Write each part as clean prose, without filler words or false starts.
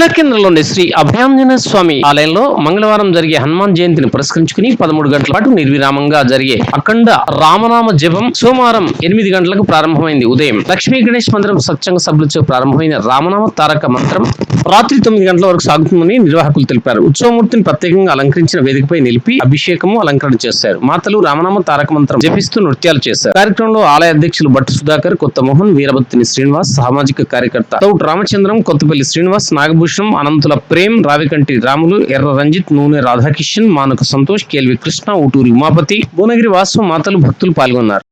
జిల్లా కేంద్రంలోని శ్రీ అభయాంజనేయ స్వామి ఆలయంలో మంగళవారం జరిగే హనుమాన్ జయంతిని పురస్కరించుకుని 13 గంటల పాటు నిర్విరామంగా జరిగే అఖండ రామనామ జపం సోమవారం 8 గంటలకు ప్రారంభమైంది. ఉదయం లక్ష్మీ గణేష్ మందిరం సత్సంగ సభ్యులతో ప్రారంభమైన రామనామ తారక మంత్రం రాత్రి 9 గంటల వరకు సాగుతుందని నిర్వాహకులు తెలిపారు. ఉత్సవమూర్తిని ప్రత్యేకంగా అలంకరించిన వేదికపై నిలిపి అభిషేకము అలంకరణ చేశారు. మాతలు రామనామ తారక మంత్రం జపిస్తూ నృత్యాలు చేశారు. కార్యక్రమంలో ఆలయ అధ్యక్షులు భట్టు సుధాకర్, కొత్త మోహన్, వీరభత్తిని శ్రీనివాస్, సామాజిక కార్యకర్త తౌట్ రామచంద్రం, కొత్తపల్లి శ్రీనివాస్, నాగభూషణం, అనంతుల ప్రేమ్, రావికంటి రాములు, ఎర్ర రంజిత్, నూనె రాధాకిషన్, మానుక సంతోష్, కేల్వి కృష్ణ, ఊటూరి ఉమాపతి, భువనగిరి వాసు, మాతలు, భక్తులు పాల్గొన్నారు.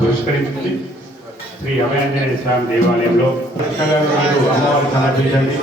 పురస్కరించింది శ్రీ అభయాంజనేయ స్వామి దేవాలయంలో అమ్మవారు సమర్పించండి.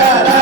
జయ